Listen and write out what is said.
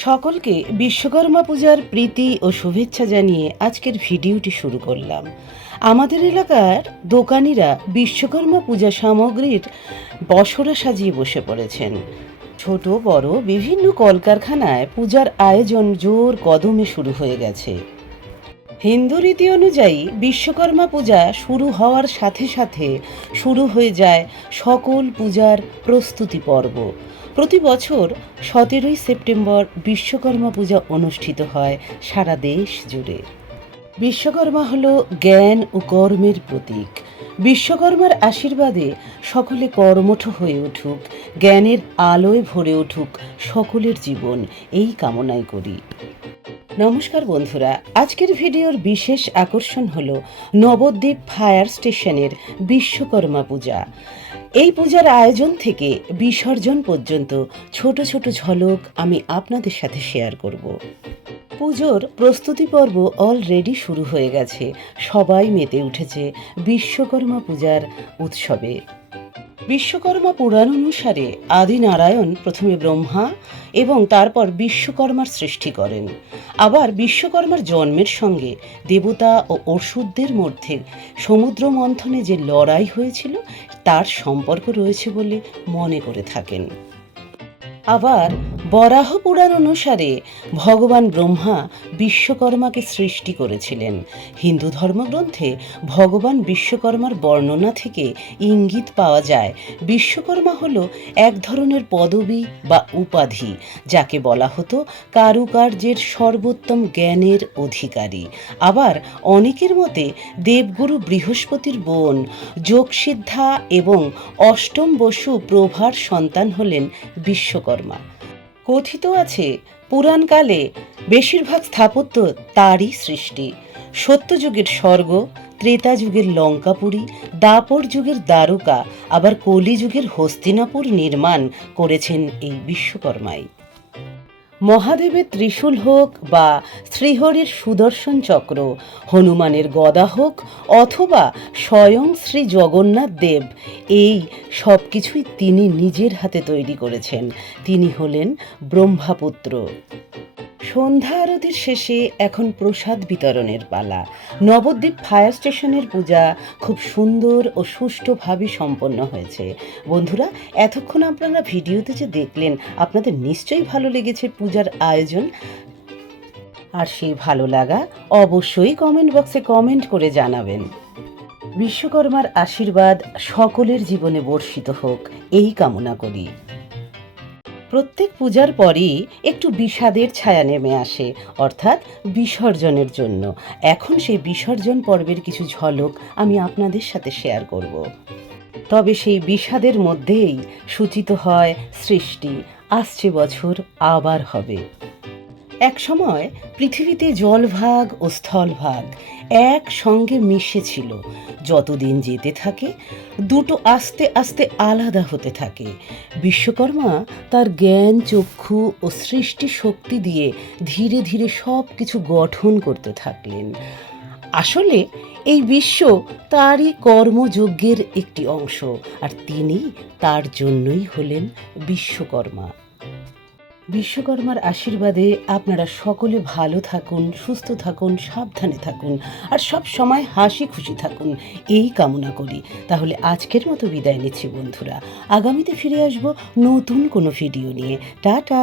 সকলকে বিশ্বকর্মা পূজার প্রীতি ও শুভেচ্ছা জানিয়ে আজকের ভিডিওটি শুরু করলাম। আমাদের এলাকার দোকানিরা বিশ্বকর্মা পূজা সামগ্রীর বসরা সাজিয়ে বসে পড়েছেন। ছোট বড় বিভিন্ন কলকারখানায় পূজার আয়োজন জোর কদমে শুরু হয়ে গেছে। হিন্দু রীতি অনুযায়ী বিশ্বকর্মা পূজা শুরু হওয়ার সাথে সাথে শুরু হয়ে যায় সকল পূজার প্রস্তুতি পর্ব। প্রতি বছর 17ই সেপ্টেম্বর বিশ্বকর্মা পূজা অনুষ্ঠিত হয় সারা দেশ জুড়ে। বিশ্বকর্মা হল জ্ঞান ও কর্মের প্রতীক। বিশ্বকর্মার আশীর্বাদে সকলে কর্মঠ হয়ে উঠুক, জ্ঞানের আলোয় ভরে উঠুক সকলের জীবন, এই কামনাই করি। নমস্কার বন্ধুরা, আজকের ভিডিওর বিশেষ আকর্ষণ হল নবদ্বীপ ফায়ার স্টেশনের বিশ্বকর্মা পূজা। এই পূজার আয়োজন থেকে বিসর্জন পর্যন্ত ছোট ছোট ঝলক আমি আপনাদের সাথে শেয়ার করব। পুজোর প্রস্তুতি পর্ব অলরেডি শুরু হয়ে গেছে। সবাই মেতে উঠেছে বিশ্বকর্মা পূজার উৎসবে। বিশ্বকর্মা পুরাণ অনুসারে আদি নারায়ণ প্রথমে ব্রহ্মা এবং তারপর বিশ্বকর্মার সৃষ্টি করেন। আবার বিশ্বকর্মার জন্মের সঙ্গে দেবতা ও অসুরদের মধ্যে সমুদ্র মন্থনে যে লড়াই হয়েছিল তার সম্পর্ক রয়েছে বলে মনে করে থাকেন। আবার বরাহ পুরাণ অনুসারে ভগবান ব্রহ্মা বিশ্বকর্মাকে সৃষ্টি করেছিলেন। হিন্দু ধর্মগ্রন্থে ভগবান বিশ্বকর্মার বর্ণনা থেকে ইঙ্গিত পাওয়া যায় বিশ্বকর্মা হলো এক ধরনের পদবী বা উপাধি, যাকে বলা হতো কারুকার্যের সর্বোত্তম জ্ঞানের অধিকারী। আবার অনেকের মতে দেবগুরু বৃহস্পতির বোন যোগসিদ্ধা এবং অষ্টম বসু প্রভার সন্তান হলেন বিশ্বকর্মা। কথিত আছে পুরাণকালে বেশিরভাগ স্থাপত্য তারই সৃষ্টি। সত্যযুগের স্বর্গ, ত্রেতা যুগের লঙ্কাপুরী, দ্বাপর যুগের দ্বারকা, আবার কলিযুগের হস্তিনাপুর নির্মাণ করেছেন এই বিশ্বকর্মাই। মহাদেবের ত্রিশূল হোক বা শ্রীহরির সুদর্শন চক্র, হনুমানের গদা হোক অথবা স্বয়ং শ্রী জগন্নাথ দেব, এই সব কিছুই তিনি নিজের হাতে তৈরি করেছেন। তিনি হলেন ব্রহ্মাপুত্র। সন্ধ্যা আরতির শেষে এখন প্রসাদ বিতরণের পালা। নবদ্বীপ ফায়ার স্টেশনের পূজা খুব সুন্দর ও সুষ্ঠুভাবে সম্পন্ন হয়েছে। বন্ধুরা, এতক্ষণ আপনারা ভিডিওতে যে দেখলেন আপনাদের নিশ্চয়ই ভালো লেগেছে পূজার আয়োজন। আর সেই ভালো লাগা অবশ্যই কমেন্ট বক্সে কমেন্ট করে জানাবেন। বিশ্বকর্মার আশীর্বাদ সকলের জীবনে বর্ষিত হোক, এই কামনা করি। প্রত্যেক পূজার পরই একটু বিষাদের ছায়া নেমে আসে, অর্থাৎ বিসর্জনের জন্য। এখন সেই বিসর্জন পর্বের কিছু ঝলক আমি আপনাদের সাথে শেয়ার করব। তবে সেই বিষাদের মধ্যেই সূচিত হয় সৃষ্টি। আসছে বছর আবার হবে। এক সময় পৃথিবীতে জলভাগ ও স্থলভাগ একসঙ্গে মিশেছিল। যতদিন যেতে থাকে দুটো আস্তে আস্তে আলাদা হতে থাকে। বিশ্বকর্মা তার জ্ঞান, চক্ষু ও সৃষ্টি শক্তি দিয়ে ধীরে ধীরে সব কিছু গঠন করতে থাকলেন। আসলে এই বিশ্ব তারই কর্মযজ্ঞের একটি অংশ, আর তিনি তার জন্যই হলেন বিশ্বকর্মা। বিশ্বকর্মার আশীর্বাদে আপনারা সকলে ভালো থাকুন, সুস্থ থাকুন, সাবধানে থাকুন, আর সব সময় হাসি খুশি থাকুন, এই কামনা করি। তাহলে আজকের মতো বিদায় নিচ্ছি বন্ধুরা। আগামীতে ফিরে আসব নতুন কোনো ভিডিও নিয়ে। টাটা।